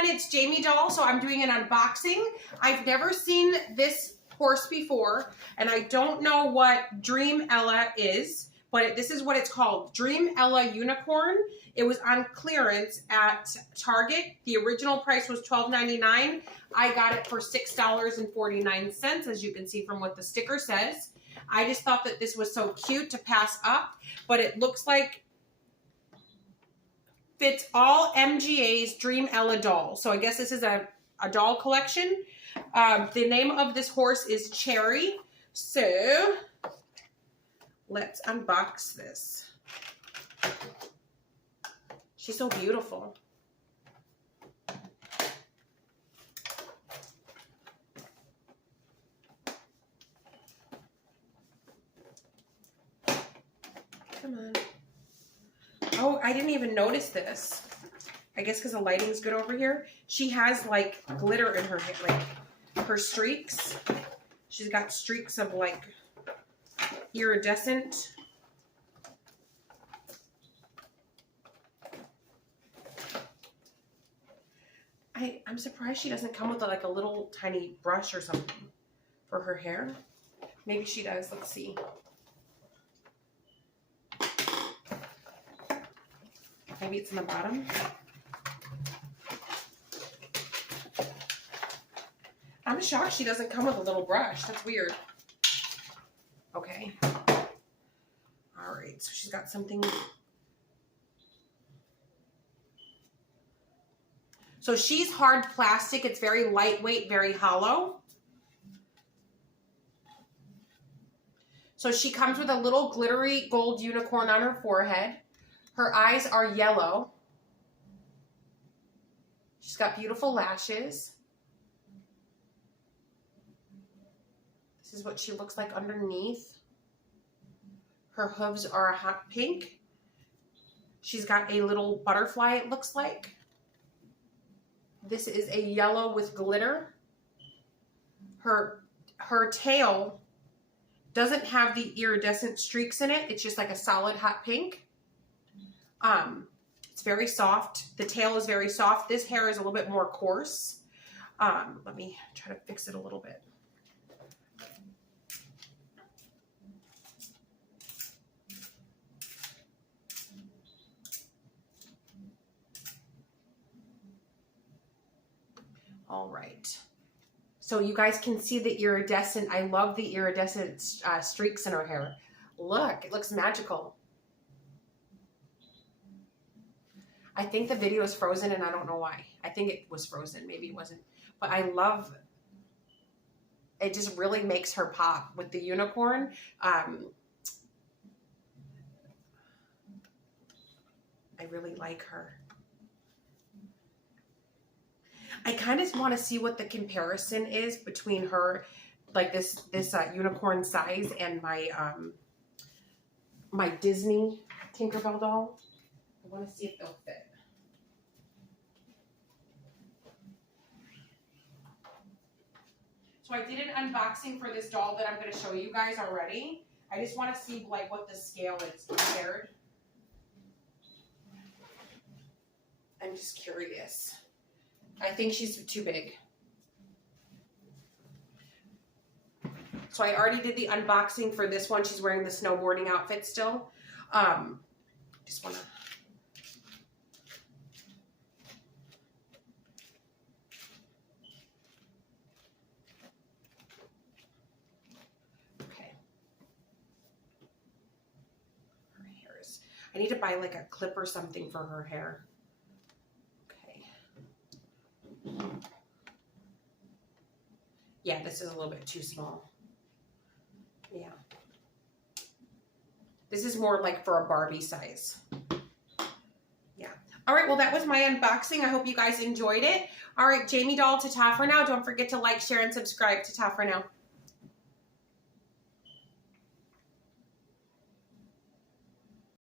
everyone, it's Jamie Doll. So I'm doing an unboxing. I've never seen this horse before, and I don't know what Dream Ella is, but this is what it's called, Dream Ella Unicorn. It was on clearance at Target. The original price was $12.99. I got it for $6.49, as you can see from what the sticker says. I just thought that this was so cute to pass up, but it looks like fits all MGA's Dream Ella dolls. So I guess this is a doll collection. The name of this horse is Cherry. So let's unbox this. She's so beautiful. Come on. Oh, I didn't even notice this. I guess because the lighting's good over here. She has like glitter in her hair, like her streaks. She's got streaks of like iridescent. I'm surprised she doesn't come with like a little tiny brush or something for her hair. Maybe she does. Let's see. Maybe it's in the bottom. I'm shocked she doesn't come with a little brush. That's weird. Okay. All right. So she's got something. So she's hard plastic. It's very lightweight, very hollow. So she comes with a little glittery gold unicorn on her forehead. Her eyes are yellow. She's got beautiful lashes. This is what she looks like underneath. Her hooves are a hot pink. She's got a little butterfly, it looks like. This is a yellow with glitter. Her tail doesn't have the iridescent streaks in it. It's just like a solid hot pink. It's very soft. The tail is very soft. This hair is a little bit more coarse. Let me try to fix it a little bit. All right. So you guys can see the iridescent. I love the iridescent streaks in her hair. Look, it looks magical. I think the video is frozen and I don't know why. I think it was frozen. Maybe it wasn't. But I love, it just really makes her pop with the unicorn. I really like her. I kind of want to see what the comparison is between her, like this unicorn size, and my my Disney Tinkerbell doll. I want to see if they'll fit. So I did an unboxing for this doll that I'm going to show you guys already. I just want to see like what the scale is compared. I'm just curious. I think she's too big. So I already did the unboxing for this one. She's wearing the snowboarding outfit still. Just want to. Okay. Her hair is. I need to buy like a clip or something for her hair. Yeah, this is a little bit too small. Yeah. This is more like for a Barbie size. Yeah. All right, well, that was my unboxing. I hope you guys enjoyed it. All right, Jamie Doll, ta-ta for now. Don't forget to like, share, and subscribe. Ta-ta for now.